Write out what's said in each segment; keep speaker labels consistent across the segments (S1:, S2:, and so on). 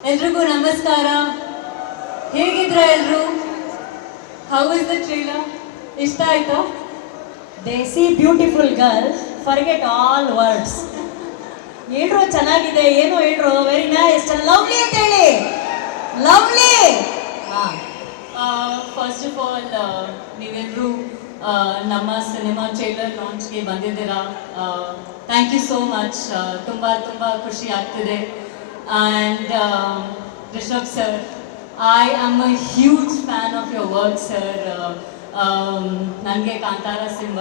S1: ಎಲ್ರಿಗೂ ನಮಸ್ಕಾರ. ಹೇಗಿದ್ರ ಎಲ್ರು? ಹೌ ಇಸ್ ದ ಟ್ರೇಲರ್ ಇಷ್ಟ ಆಯ್ತಾ?
S2: Desi beautiful girl forget all words ಹೇಳ್ರು ಚೆನ್ನಾಗಿದೆ ಏನು ಹೇಳ್ರು ವೆರಿ ನೈಸ್ ಲವ್ಲಿ ಅಂತ ಹೇಳಿ. ಲವ್ಲಿ
S1: ಫಸ್ಟ್ ಆಫ್ ಆಲ್ ನೀವೆಲ್ಲರೂ ನಮ್ಮ ಸಿನಿಮಾ ಟ್ರೇಲರ್ ಲಾಂಚ್ಗೆ ಬಂದಿದ್ದೀರಾ? ಥ್ಯಾಂಕ್ ಯು ಸೋ ಮಚ್ ತುಂಬ ತುಂಬ ಖುಷಿ ಆಗ್ತಿದೆ. And Rishab sir I am a huge fan of your work sir ನನಗೆ ಕಾಂತಾರ ಸಿಂಹ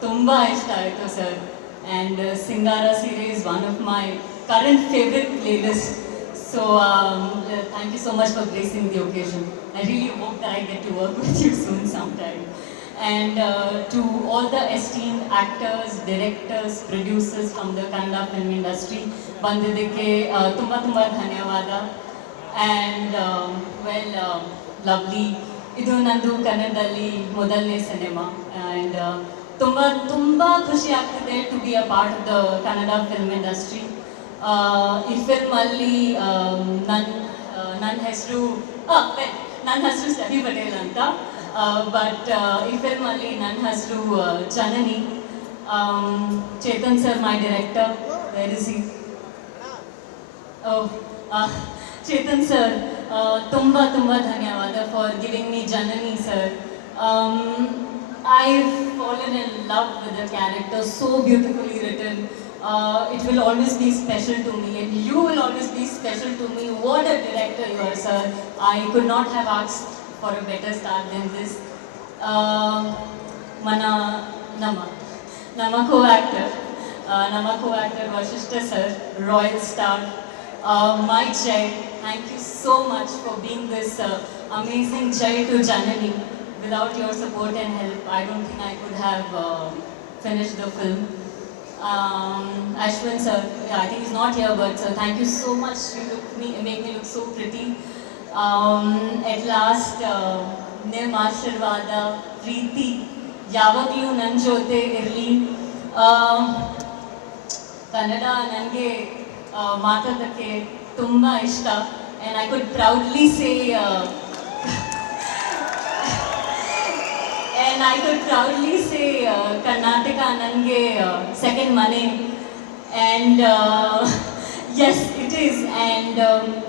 S1: ತುಂಬ ಇಷ್ಟ ಆಯಿತು sir and Singara Siriye one of my current favourite playlist So um, uh, thank you so much for gracing the occasion. I really hope that I get to work with you soon sometime. And uh, to all the esteemed actors, directors, producers from the Kannada film industry, ಬಂದಿದ್ದಕ್ಕೆ uh, ತುಂಬ ತುಂಬ ಧನ್ಯವಾದ and well lovely ಇದು ನಂದು ಕನ್ನಡದಲ್ಲಿ ಮೊದಲನೇ cinema and ತುಂಬ ತುಂಬ ಖುಷಿ ಆಗ್ತಿದೆ to be a part of the Kannada film industry ಈ ಫಿಲ್ಮಲ್ಲಿ ನನ್ನ ನನ್ನ ಹೆಸರು ನನ್ನ ಹೆಸರು ಸಹಿ ಪಟೇಲ್ ಅಂತ. ಬಟ್ ಈ ಫಿಲ್ಮಲ್ಲಿ ನನ್ನ ಹೆಸರು Janani Um, Chetan sir my director where is ಈ ಚೇತನ್ ಸರ್ ತುಂಬ ತುಂಬ ಧನ್ಯವಾದ for giving me Janani sir I fallen in love with the character so beautifully written it will always be special to me and you will always be special to me what a director you are sir I could not have axe for a better start than this um, mana, nama, nama co-actor, uh, nama co-actor, actor sir, royal star. Uh, my my Jai thank you so much for being this uh, amazing జై to Janani. without your support and help, I don't think I could have finished the film. Um, Ashwin sir, yeah, I think he's not here, but sir, thank you so much. You look me, make me look so pretty. Um, last ನಿಮ್ಮ ಆಶೀರ್ವಾದ ಪ್ರೀತಿ ಯಾವಾಗಲೂ ನನ್ನ ಜೊತೆ ಇರಲಿ. ಕನ್ನಡ ನನಗೆ ಮಾತಾಡೋಕ್ಕೆ ತುಂಬ ಇಷ್ಟ. And I could proudly say and I could proudly say Karnataka ನನಗೆ ಸೆಕೆಂಡ್ ಮನೆ. And uh, it is uh,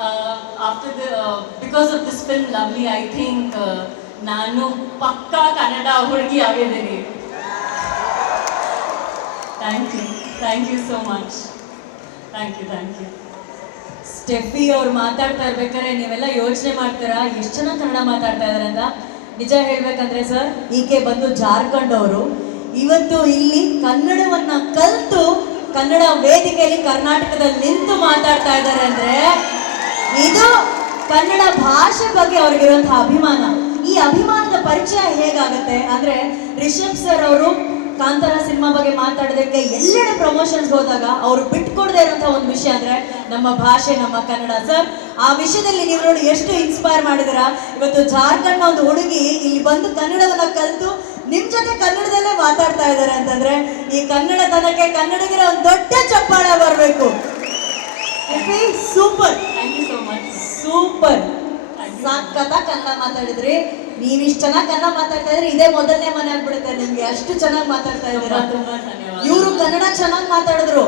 S1: after the uh, because of this film lovely I think uh, ನಾನು ಪಕ್ಕಾ ಕನ್ನಡ ಹುಡುಗಿ ಆಗಿದ್ದೀನಿ. Thank you thank you so much thank you thank you
S2: Steffi ಅವ್ರು ಮಾತಾಡ್ತಾ ಇರ್ಬೇಕಾದ್ರೆ ನೀವೆಲ್ಲ ಯೋಚನೆ ಮಾಡ್ತೀರಾ? ಎಷ್ಟು ಜನ ಕನ್ನಡ ಮಾತಾಡ್ತಾ ಇದ್ದಾರೆ ಅಂತ? ನಿಜ ಹೇಳ್ಬೇಕಂದ್ರೆ ಸರ್ ಈಕೆ ಬಂದು ಜಾರ್ಖಂಡ್ ಅವರು. ಇವತ್ತು ಇಲ್ಲಿ ಕನ್ನಡವನ್ನ ಕಲ್ತು ಕನ್ನಡ ವೇದಿಕೆಯಲ್ಲಿ ಕರ್ನಾಟಕದಲ್ಲಿ ನಿಂತು ಮಾತಾಡ್ತಾ ಇದ್ದಾರೆ ಅಂದ್ರೆ ಇದು ಕನ್ನಡ ಭಾಷೆ ಬಗ್ಗೆ ಅವ್ರಿಗಿರುವಂತಹ ಅಭಿಮಾನ. ಈ ಅಭಿಮಾನದ ಪರಿಚಯ ಹೇಗಾಗತ್ತೆ ಅಂದ್ರೆ ರಿಷಬ್ ಸರ್ ಅವರು ಕಾಂತಾರ ಸಿನಿಮಾ ಬಗ್ಗೆ ಮಾತಾಡೋದಕ್ಕೆ ಎಲ್ಲೆಡೆ ಪ್ರಮೋಷನ್ಸ್ ಹೋದಾಗ ಅವರು ಬಿಟ್ಕೊಡದೇ ಇರುವಂತಹ ಒಂದು ವಿಷಯ ಅಂದ್ರೆ ನಮ್ಮ ಭಾಷೆ, ನಮ್ಮ ಕನ್ನಡ. ಸರ್, ಆ ವಿಷಯದಲ್ಲಿ ನೀವು ನೋಡಿ ಎಷ್ಟು ಇನ್ಸ್ಪೈರ್ ಮಾಡಿದಿರ ಇವತ್ತು ಜಾರ್ಖಂಡ್ನ ಒಂದು ಹುಡುಗಿ ಇಲ್ಲಿ ಬಂದು ಕನ್ನಡವನ್ನ ಕಲಿತು ನಿಮ್ ಜೊತೆ ಕನ್ನಡದಲ್ಲೇ ಮಾತಾಡ್ತಾ ಇದ್ದಾರೆ ಅಂತಂದ್ರೆ ಈ ಕನ್ನಡ ತನಕ್ಕೆ ಕನ್ನಡಿಗರ ಒಂದು ದೊಡ್ಡ ಚಪ್ಪಾಳ ಬರಬೇಕು. Super
S1: thank you so much
S2: super ಸಖತ್ತ Kannada ಮಾತಾಡಿದ್ರಿ. ನೀವಿಷ್ಟು ಚೆನ್ನಾಗಿ ಕನ್ನಡ ಮಾತಾಡ್ತಾ ಇದ್ರೆ ಇದೇ ಮೊದಲನೇ ಮನೆ ಆಗ್ಬಿಡುತ್ತೆ ನಿಮ್ಗೆ. ಅಷ್ಟು ಚೆನ್ನಾಗಿ ಮಾತಾಡ್ತಾ ಇದ್ದೀರಾ. ಇವರು ಕನ್ನಡ ಚೆನ್ನಾಗಿ ಮಾತಾಡಿದ್ರು.